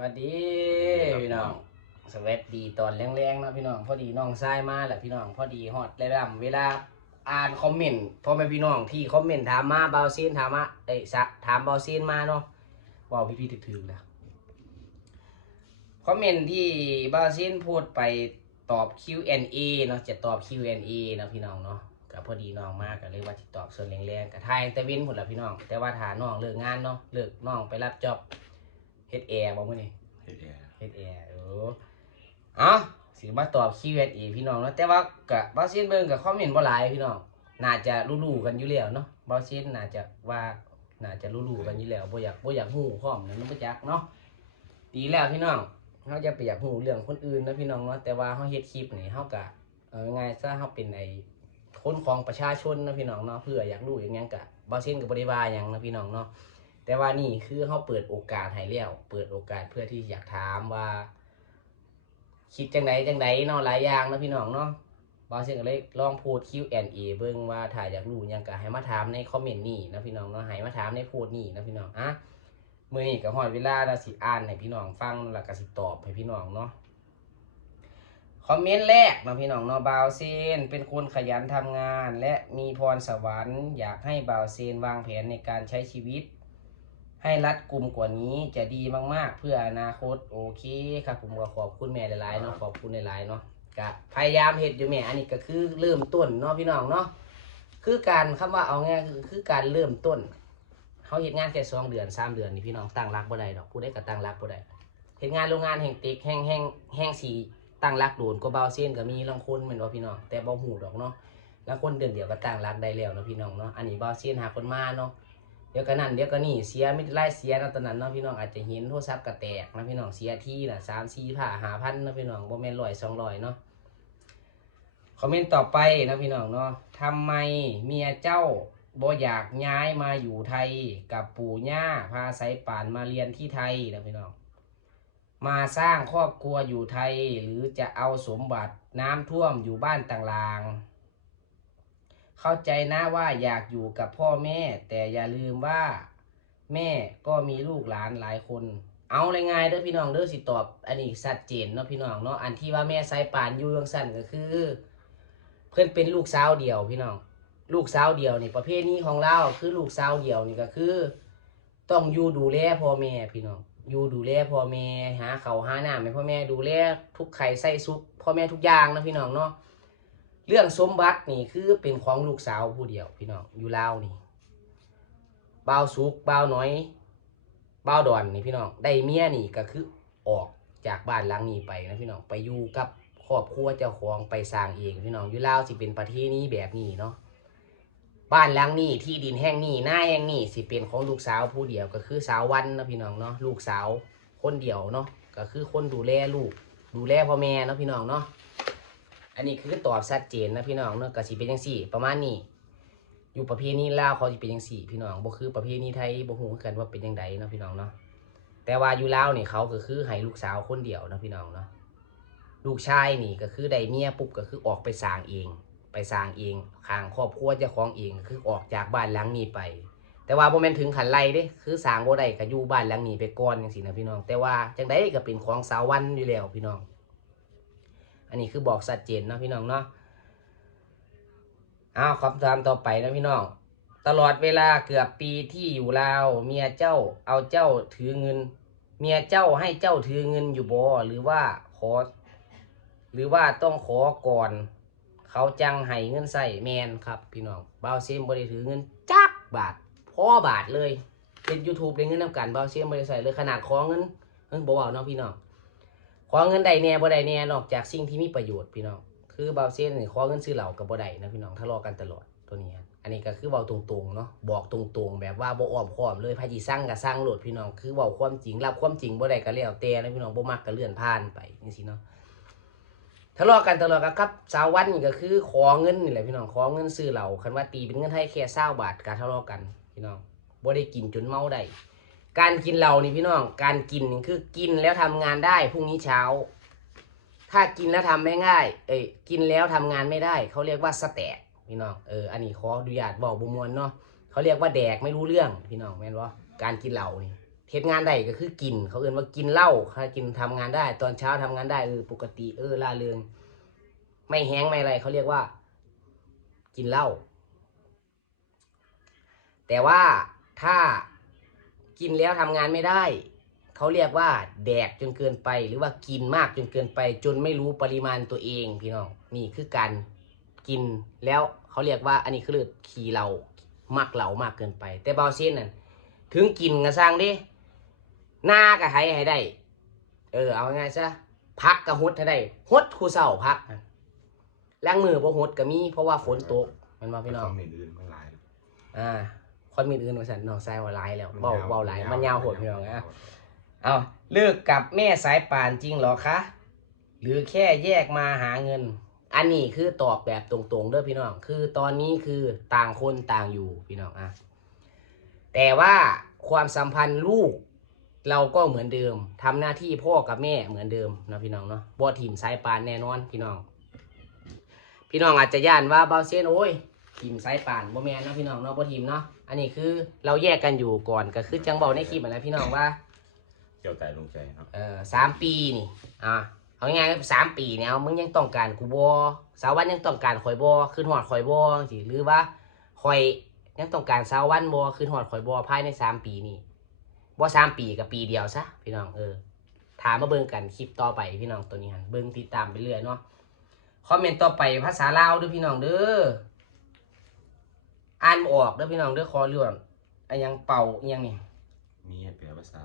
วัสดีพี่น้องสวัสดีตอนแรงๆเนาะพี่น้องพอดีน้องทรายมาแหละพี่น้องพอดีฮอตเลยล่ำเวลาอ่านคอมเมนต์พ่อแม่พี่น้องที่คอมเมนต์ถามมาเบาซีนถามมาเอ้ยสะถามเบาซีนมาเนาะเว่าพี่ๆถึกๆแล้วคอมเมนต์ที่เบาซีนพูดไปตอบ Q&A เนาะจะตอบ Q&A เนาะพี่น้องเนาะก็พอดีน้องมาก็เลยว่าที่ตอบส่วนแรงๆกับทายแต่วินหมดแล้วพี่น้อง แต่ว่าถาน้องเลิกงานเนาะเลิกน้องไปรับจ็อบ เฮ็ดแอร์บ่มื้อนี้เฮ็ดแอร์เฮ็ดแอร์เออเอาสิมาตอบ Q&A พี่น้องเนาะแต่ว่าก็บ่ซีนเบิ่งก็คอมเมนต์บ่หลายพี่น้องน่าจะรู้ๆกันอยู่แล้วเนาะบ่ซีนน่าจะว่าน่าจะรู้ๆกันอยู่แล้วบ่อยากบ่อยากฮู้พร้อมนั่นบ่จักเนาะดีแล้วพี่น้องเฮาจะไปอยากฮู้เรื่องคนอื่นนะพี่น้องเนาะแต่ว่าเฮาเฮ็ดคลิปนี่เฮาก็เอาง่ายๆซะเฮาเป็นไอ้คนของประชาชนนะพี่น้องเนาะเพื่ออยากรู้อย่างหยังก็บ่ซีนก็บ่ได้ว่าหยังนะพี่น้องเนาะ แต่ว่านี่คือเขาเปิดโอกาสให้แล้วเปิดโอกาสเพื่อที่อยากถามว่า คิดจังไดจังไดเนาะหลายอย่างนะพี่น้องเนาะบางเช่นก็เลยลองพูด Q&A เบิ่งว่าถ้าอยากรู้ยังก็ให้มาถามในคอมเมนต์นี่นะพี่น้องเนาะให้มาถามในโพสนี่นะพี่น้องอะมื้อนี้ก็ฮอดเวลาแล้วสิอ่านให้พี่น้องฟังแล้วก็สิตอบให้พี่น้องเนาะคอมเมนต์แรกนาะพี่น้องเนาะบาวเซนเป็นคนขยันทำงาน และมีพรสวรรค์ อยากให้บาวเซนวางแผนในการใช้ชีวิต ให้รัดกลุ่มกว่านี้จะดีมากๆ เพื่ออนาคตโอเคครับผมก็ขอบคุณแม่หลายๆเนาะขอบคุณหลายๆเนาะก็พยายามเฮ็ดอยู่แม่อันนี้ก็คือเริ่มต้นเนาะพี่น้องเนาะคือการคำว่าเอาง่ายคือคือการเริ่มต้นเขาเฮ็ดงานแค่สองเดือนสามเดือนนี่พี่น้องตั้งรักบ่ได้ดอกผู้ใดก็ตั้งรักบ่ได้เฮ็ดงานโรงงานแห่งติ๊กแห่งแห่งแห่งสีตั้งรักโดนก็เบาเส้นก็มีลางคนแม่นบ่พี่น้องแต่บ่ฮู้ดอกเนาะลางคนเดือนเดียวก็ตั้งรักได้แล้วเนาะพี่น้องเนาะอันนี้เบาเส้นหาคนมาเนาะเดี๋ยวก็นั่นเดี๋ยวก็นี่เสียไม่ได้ไล่เสียนะตอนนั้นเนาะพี่น้องอาจจะเห็นโทรศัพท์กระแตกนะพี่น้องเสียที่นะสามสี่ผ่าหาพันนะพี่น้องบ่แม่นร้อยสองร้อยเนาะคอมเมนต์ต่อไปนะพี่น้องเนาะทำไมเมียเจ้าบ่อยากย้ายมาอยู่ไทยกับปู่ย่าพาสายป่านมาเรียนที่ไทยนะพี่น้อง มาสร้างครอบครัวอยู่ไทยหรือจะเอาสมบัติน้ำท่วมอยู่บ้านต่างลาง เข้าใจนะว่าอยากอยู่กับพ่อแม่ แต่อย่าลืมว่าแม่ก็มีลูกหลานหลายคน เอาเลยง่ายๆเด้อพี่น้องเด้อสิตอบอันนี้ชัดเจนเนาะพี่น้องเนาะอันที่ว่าแม่สายป่านอยู่ยังสั้นก็คือ เพื่อนเป็นลูกสาวเดียวพี่น้อง ลูกสาวเดียวนี่ประเภทนี้ของเราคือลูกสาวเดียวนี่ก็คือ ต้องอยู่ดูแลพ่อแม่พี่น้องอยู่ดูแลพ่อแม่หาเขาหาหน้ำให้พ่อแม่ดูแลทุกไข่ใส่ซุปพ่อแม่ทุกอย่างนะพี่น้องเนาะ เรื่องสมบัตินี่คือเป็นของลูกสาวผู้เดียวพี่น้องอยู่ลาวนี่บ่าวสุกบ่าวน้อยบ่าวดอนนี่พี่น้องได้เมียนี่ก็คือออกจากบ้านหลังนี้ไปนะพี่น้องไปอยู่กับครอบครัวเจ้าของไปสร้างเองพี่น้องอยู่ลาวสิเป็นประเทศนี้แบบนี้เนาะบ้านหลังนี้ที่ดินแห่งนี้หน้าแห่งนี้สิเป็นของลูกสาวผู้เดียวก็คือสาววันนะพี่น้องเนาะลูกสาวคนเดียวเนาะก็คือคนดูแลลูกดูแลพ่อแม่เนาะพี่น้องเนาะ อันนี้คือตอบชัดเจนนะพี่น้องเนาะก็สิเป็นจังซี่ ประมาณนี้ อยู่ประเพณีลาวเขาสิเป็นจังซี่ พี่น้องบ่คือประเพณีไทยบ่ฮู้กันว่าเป็นจังไดเนาะพี่น้องเนาะแต่ว่าอยู่ลาวนี่เขาก็คือให้ลูกสาวคนเดียวนะพี่น้องเนาะลูกชายนี่ก็คือได้เมียปุ๊บก็คือออกไปสร้างเอง ไปสร้างเองข้างครอบครัวเจ้าของเองก็คือออกจากบ้านหลังนี้ไป แต่ว่าบ่แม่นถึงขันไล่เด้คือสร้างบ่ได้ก็อยู่บ้านหลังนี้ไปก่อนจังซี่นะพี่น้อง แต่ว่าจังไดก็เป็นของสาววันอยู่แล้วพี่น้อง อันนี้คือบอกชัดเจนเนาะพี่น้องเนาะอ้าวคำถามต่อไปนะพี่น้อง ตลอดเวลาเกือบปีที่อยู่ลาวเมียเจ้าเอาเจ้าถือเงิน เมียเจ้าให้เจ้าถือเงินอยู่บ่หรือว่าขอ หรือว่าต้องขอก่อน เขาจังให้เงินใส่แมนครับ พี่น้องบ่าวเซมบ่ได้ถือเงินจักบาทพ่อบาทเลยเล่น YouTube ได้เงินนำกันบ่าวเซมบ่ได้ใส่เลยขนาดของเงินเพิ่งบ่เว้าเนาะพี่น้อง ขอเงินใดแน่บ่ได้แน่นอกจากสิ่งที่มีประโยชน์พี่น้อง คือบาเซ่นนี่ขอเงินซื้อเหล้ากับบ่ได้นะพี่น้องทะเลาะกันตลอดตัวนี้อันนี้ก็คือเว้าตรงๆเนาะบอกตรงๆ แบบว่าบ่อ้อมค้อมเลยไผสิสั่งก็สั่งโหลดพี่น้องคือเว้าความจริงรับความจริงบ่ได้ก็แล้วแต่นะพี่น้องบ่มักก็เลื่อนผ่านไปจังซี่เนาะทะเลาะกันตลอดก็ครับสาววันนี่ก็คือขอเงินนี่แหละพี่น้องขอเงินซื้อเหล้าคันว่าตีเป็นเงินไทยแค่20บาทก็ทะเลาะกันพี่น้องบ่ได้กินจนเมาได้ การกินเหล้านี่พี่น้อง การกินนี่คือกินแล้วทำงานได้พรุ่งนี้เช้า ถ้ากินแล้วทำไม่ง่าย เอ้ยกินแล้วทำงานไม่ได้ เขาเรียกว่าสแตกพี่น้องเอออันนี้ขออนุญาตบอกบุมวลเนาะเขาเรียกว่าแดกไม่รู้เรื่องพี่น้องแม่นวะการกินเหล้านี่เฮ็ดงานได้ก็คือกิน เขาเอิ้นว่ากินเหล้าถ้ากินทำงานได้ ตอนเช้าทำงานได้เออปกติเออล่าเริงไม่แห้งไม่อะไรเขาเรียกว่า กินเหล้าแต่ว่าถ้า กินแล้วทำงานไม่ได้ เขาเรียกว่า แดกจนเกินไป หรือว่ากินมากจนเกินไป จนไม่รู้ปริมาณตัวเองพี่น้องนี่คือการกินแล้วเขาเรียกว่าอันนี้คือเลือขี่เรามักเหลามากเกินไป แต่เบาเส้นนั่นถึงกินก็สร้างดิหน้าก็ให้ให้ได้ เออเอาง่ายๆซะพักก็ฮดให้ได้ฮดคูเศร้าพักนะล้างมือบ่ฮดก็มีเพราะว่าฝนตกแมันมาพี่น้องคอมเมนต์อื่นมันหลายอ่า คนมีอื่นว่าสันน้องชายว่าหลายแล้วเบาเบาหลายมันยาวโหดพี่น้องนะเอาเลิกกับแม่สายป่านจริงเหรอคะหรือแค่แยกมาหาเงิน อันนี้คือตอบแบบตรงๆเด้อพี่น้อง คือตอนนี้คือต่างคนต่างอยู่พี่น้องอะแต่ว่าความสัมพันธ์ลูกเราก็เหมือนเดิมทำหน้าที่พ่อกับแม่เหมือนเดิมเนาะพี่น้องเนาะบ่ทีมสายปานแน่นอนพี่น้อง พี่น้องอาจจะย่านว่าเบาเซนโอ้ยทีมสายปานบ่แม่นเนาะพี่น้องเนาะบ่ทีมเนาะ อันนี้คือเราแยกกันอยู่ก่อนก็คือจังเบาในคลิปนั่นแหละพี่น้องว่าเกี่ยวใจลงใจเนาะเออสามปีนี่อะเอาง่ายๆสามปีเนี่ยเอามึงยังต้องการกูบอสาววันยังต้องการข่อยบอคืนหอดข่อยบอสิหรือว่าข่อยยังต้องการสาววันบอคืนหอดข่อยบอภายในสามปีนี่บอสามปีกับปีเดียวซะพี่น้องเออถามมาเบิ่งกันคลิปต่อไปพี่น้องตัวนี้หันเบิ่งติดตามไปเรื่อยเนาะคอมเมนต์ต่อไปภาษาลาวเด้วยพี่น้องเด้อ อ่านบ่ออกเด้อพี่น้องเด้อขอเรื่องอันยังเป่าอิหยังนี่มีให้แปลภาษา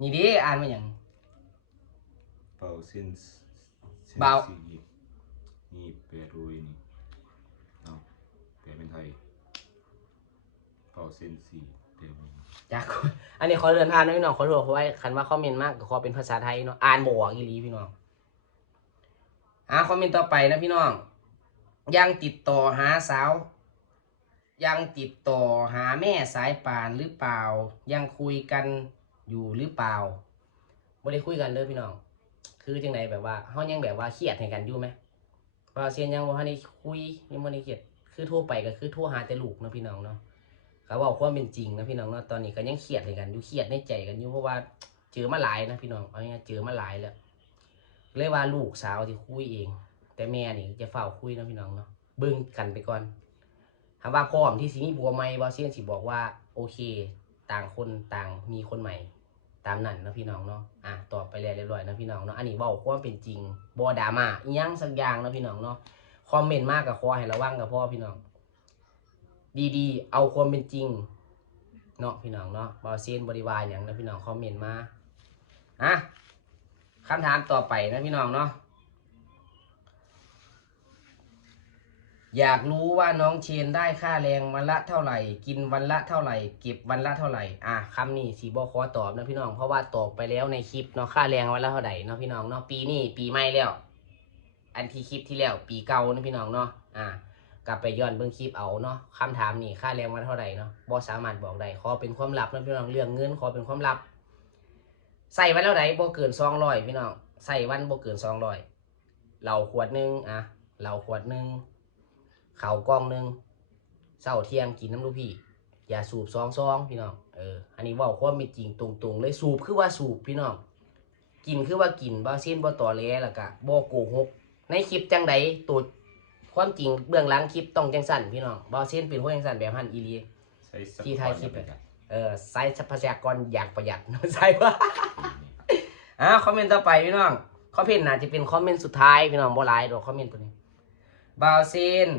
นี่เดิอ่านมาหยัง เป่าเส้นเบา สีนี่แปลโดยนี่เอาแปลเป็นไทยเป่าเส้นสีแปลเป็นจากอันนี้ขอเดินทางนะพี่น้องขอโทษเพราะว่าคันว่าคอมเมนต์มากก็ขอเป็นภาษาไทยเนาะอ่านบออกอีหลีพี่น้องอ่าคอมเมนต์ต่อไปนะพี่น้องยังติดต่อหาสาว ยังติดต่อหาแม่สายป่านหรือเปล่า ยังคุยกันอยู่หรือเปล่าไม่ได้คุยกันเด้อพี่น้อง คือจังไหนแบบว่าเฮายังแบบว่าเครียดให้กันอยู่ไหมว่าเซียนยังบ่ทันได้คุยยังบ่ได้เครียดคือทั่วไปก็คือทั่วหาแต่ลูกนะพี่น้องเนาะเขาบอกความเป็นจริงนะพี่น้องเนาะตอนนี้ก็ยังเครียดเลยกันอยู่เครียดในใจกันอยู่เพราะว่าเจอมาหลายนะพี่น้องเอาง่ายเจอมาหลายแล้วเลยว่าลูกสาวที่คุยเอง แต่แม่นี่จะเฝ้าคุยนะพี่น้องเนาะเบิ่งกันไปก่อน ถามว่าพร้อมที่สิมีบัวใหม่บ่เซียนสิบอกว่า โอเค ต่างคนต่างมีคนใหม่ ตามนั้นนะพี่น้องเนาะอะตอบไปเรียบร้อยนะพี่น้องเนาะอันนี้เว้าความเป็นจริงบ่ดามาอียังสักอย่างนะพี่น้องเนาะคอมเมนต์มากกับขอให้ระวังกับพ่อพี่น้อง ดีๆ เอาความเป็นจริงเนาะพี่น้องเนาะบอเซียนบริวารอย่างนะพี่น้องคอมเมนต์มาอะคำถามต่อไปนะพี่น้องเนาะ อยากรู้ว่าน้องเชนได้ค่าแรงวันละเท่าไหร่ กินวันละเท่าไหร่ เก็บวันละเท่าไหร่ อะคำนี้สีบอขอตอบนะพี่น้อง เพราะว่าตอบไปแล้วในคลิปเนาะค่าแรงวันละเท่าไหร่เนาะพี่น้องเนาะปีนี้ปีใหม่แล้ว อันที่คลิปที่แล้วปีเก่านะพี่น้องเนาะอะกลับไปย้อนเบิ่งคลิปเอาเนาะคำถามนี่ค่าแรงมาเท่าไหร่เนาะบ่สามารถบอกได้ขอเป็นความลับนะพี่น้องเรื่องเงินขอเป็นความลับใส่วันเท่าไหร่บ่เกินสองร้อยพี่น้องใส่วันบ่เกินสองร้อยเหล้าขวดหนึงอะเหล้าขวดหนึง ข้าวกล้องหนึงเช้าเที่ยงกินน้ำลูกพี่อย่าสูบซองซองพี่น้องเอออันนี้เว่าความเป็นจริงตรงๆ เลยสูบคือว่าสูบพี่น้องกินคือว่ากินบ่เส้นบ่ต่อแหลแล้วก็บ่โกหกในคลิปจังใดตัวความจริงเบื้องหลังคลิปต้องจังสั่นพี่น้องบอเซนเป็นพวกจังสั่นแบบฮันอีหลีใช้ทรัพที่ไทยคลิปเลเลยเออใช้ทรัพยากรอย่างประหยัดใช่ว่าอ่าคอมเมนต์ต่อไปพี่น้องคอมเมนต์น่าจะเป็นคอมเมนต์สุดท้ายพี่น้องบ่หลายดอกคอมเมนต์ตัวนี้บาวเซน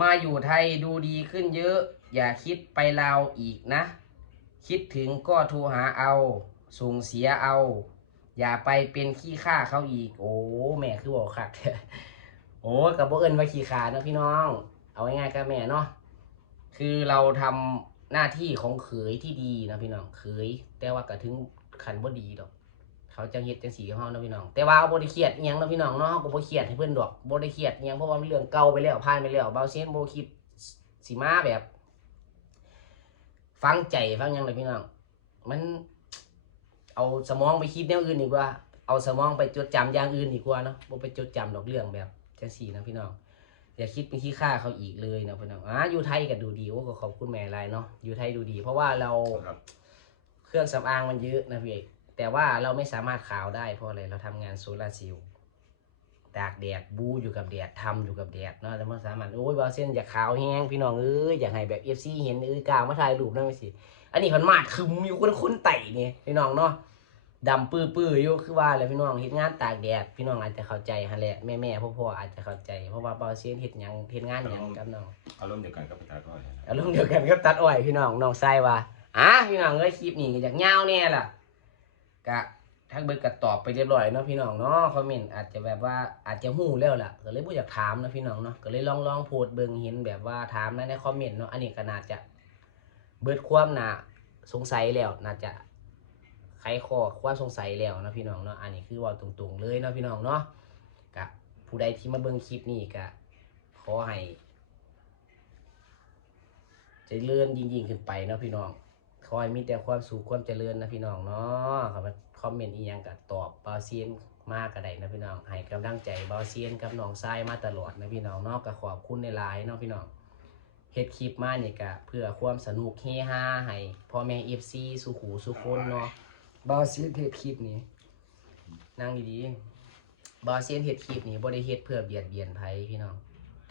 มาอยู่ไทยดูดีขึ้นเยอะ อย่าคิดไปลาวอีกนะ คิดถึงก็โทรหาเอา ส่งเสียเอา อย่าไปเป็นขี้ข้าเขาอีก โอ้แม่คือบอกคักโอ้กับพวกเอิญว่าขี้ขาเนาะพี่น้อง เอาง่ายๆก็แม่เนาะคือเราทำหน้าที่ของเขยที่ดีนะพี่น้องเขยแต่ว่าก็ถึงขันบ่ดีดอก เขาจะเฮ็ดจังสีกับเฮาเนาะพี่น้อง แต่ว่าบ่ได้เครียดอิหยังเนาะพี่น้องเนาะเฮาก็บ่เครียดให้เพิ่นดอกบ่ได้เครียดอิหยังเพราะว่ามันเรื่องเก่าไปแล้วผ่านไปแล้วเบาเซนบ่คิดสิมาแบบ ฟังใจฟังหยังเลยพี่น้อง มัน เอาสมองไปคิดแนวอื่นดีกว่า เอาสมองไปจดจำอย่างอื่นดีกว่าเนาะบ่ไปจดจำดอกเรื่องแบบจังซี่นะพี่น้อง อย่าคิดเป็นขี้ข้าเขาอีกเลยนะพี่น้องอ่าอยู่ไทยก็ดูดีโอ้ก็ขอบคุณแม่หลายเนาะอยู่ไทยดูดี เพราะว่าเรา ครับคเครื่องสำอางมันเยอะนะพี่เอก แต่ว่าเราไม่สามารถขาวได้เพราะอะไรเราทำงานโซลาร์เซลล์ตากแดดบูอยู่กับแดดทำอยู่กับแดดเนาะแล้วมันสามารถโอ้ยบาเส้นอยากขาวแห้งพี่น้องเอ้ยอยากให้แบบเอฟซีเห็นเอ้ยกลางมาถ่ายรูปนั่นไม่สิอันนี้มันมาดคือมีคนคนไต่เนี่ยพี่น้องเนาะดำปื้อปื้อๆอยู่คือว่าแหละพี่น้องเฮ็ดงานตากแดดพี่น้องอาจจะเข้าใจฮะแหละแม่แม่ๆพ่อพ่อๆอาจจะเข้าใจเพราะว่าบาเส้นเฮ็ดหยังเฮ็ดงานหยังกับน้องอารมณ์เดียวกันกับประธานก้อยนะอารมณ์เดียวกันกับตัดอ้อยพี่น้องน้องไส้ว่าอะพี่น้องเอ้ยคลิปนี้ก็จากยาวแน่ล่ะ กะทักเบิดก็ตอบไปเรียบร้อยเนาะพี่น้องเนาะคอมเมนต์อาจจะแบบว่าอาจจะหู้แล้วล่ะก็เลยบ่อยากถามเนาะพี่น้องเนาะก็เลยลองลองโพสเบิ่งเห็นแบบว่าถามในคอมเมนต์เนาะอันนี้ก็น่าจะเบิดความน่าสงสัยแล้วน่าจะไขข้อความสงสัยแล้วนะพี่น้องเนาะอันนี้คือว่าตรงๆเลยเนาะพี่น้องเนาะกะผู้ใดที่มาเบิ่งคลิปนี้ก็ขอให้เจะเลื่อนยิ่งยิ่งๆขึ้นไปเนาะพี่น้อง คอยมีแต่ความสุขความเจริญนะพี่น้องเนาะครับคอมเมนต์อีหยังก็ตอบบาเซียนมากก็ได้นะพี่น้องให้กำลังใจบาเซียนกับน้องทรายมาตลอดนะพี่น้องเนาะก็ขอบคุณในไลน์เนาะพี่น้องเฮ็ดคลิปมาเนี่ยก็เพื่อความสนุกเฮฮาให้พ่อแม่ FC สุขูสุคนเนาะบาเซียนเฮ็ดคลิปนี้นั่งดีๆบาเซียนเฮ็ดคลิปนี้บ่ได้เฮ็ดเพื่อเบียดเบียนไผพี่น้อง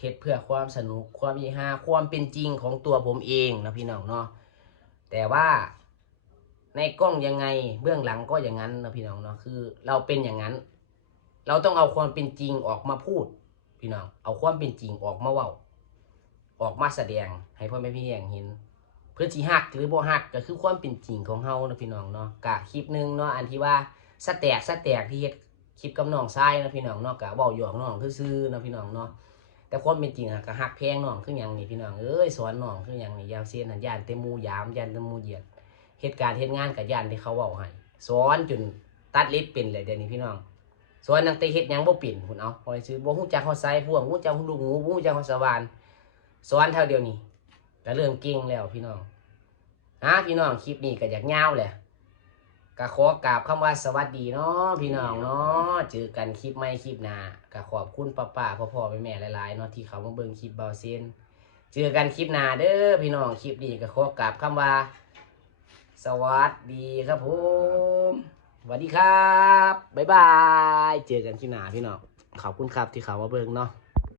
เฮ็ดเพื่อความสนุกความมีฮาความเป็นจริงของตัวผมเองนะพี่น้องเนาะ แต่ว่าในกล้องยังไงเบื้องหลังก็อย่างนั้นนะพี่น้องเนาะคือ เราเป็นอย่างนั้น เราต้องเอาความเป็นจริงออกมาพูด พี่น้อง เอาความเป็นจริงออกมาเว้า ออกมาแสดง ให้พ่อแม่พี่น้องเห็น เพื่อที่หักหรือบ่หักก็คือความเป็นจริงของเฮานะพี่น้องเนาะกะคลิปหนึงเนาะอันที่ว่าสแตกสแตกที่เฮ็ดคลิปกับน้องทรายนะพี่น้องเนาะกะเว้าหยอกน้องซื่อๆนะพี่น้องเนาะ แต่ความเป็นจริงอะก็หักแพงน้องคือหยังนี่พี่น้องเอ้ยสอนน้องคือหยังนี่ยาวเสียนน่ะย่านเตมูยามยานเตมูเหยียดเหตุการณ์เหตุงานกับยานที่เขาเว้าให้สอนจนตัดล็บเป็นเลยเดี๋ยวนี้พี่น้องสอนตั้งต่เฮ็ดยังบ่เป็นพุ่นเอาพอยซื้อบ่ฮู้จักเฮาไซพวกฮู้จักลูกงูบ่ฮู้จักเฮาสวานสอนเท่าเดียวนี้ก็เริ่มเก่งแล้วพี่น้องฮะพี่น้องคลิปนี้ก็อยากยาวแหละ ก็ขอกราบคำว่าสวัสดีเนาะพี่น้องเนาะเจอกันคลิปใหม่คลิปหน้าก็ขอบคุณป้าป้าพ่อพ่อแม่แม่หลายๆเนาะที่เขามาเบิ่งคลิปเบาเซนเจอกันคลิปหน้าเด้อพี่น้องคลิปนี้ก็ขอกราบคำว่า สวัสดีครับผมสวัสดีครับบ๊ายบาย เจอกันคลิปหน้าพี่น้องขอบคุณครับที่เขามาเบิ่งเนาะ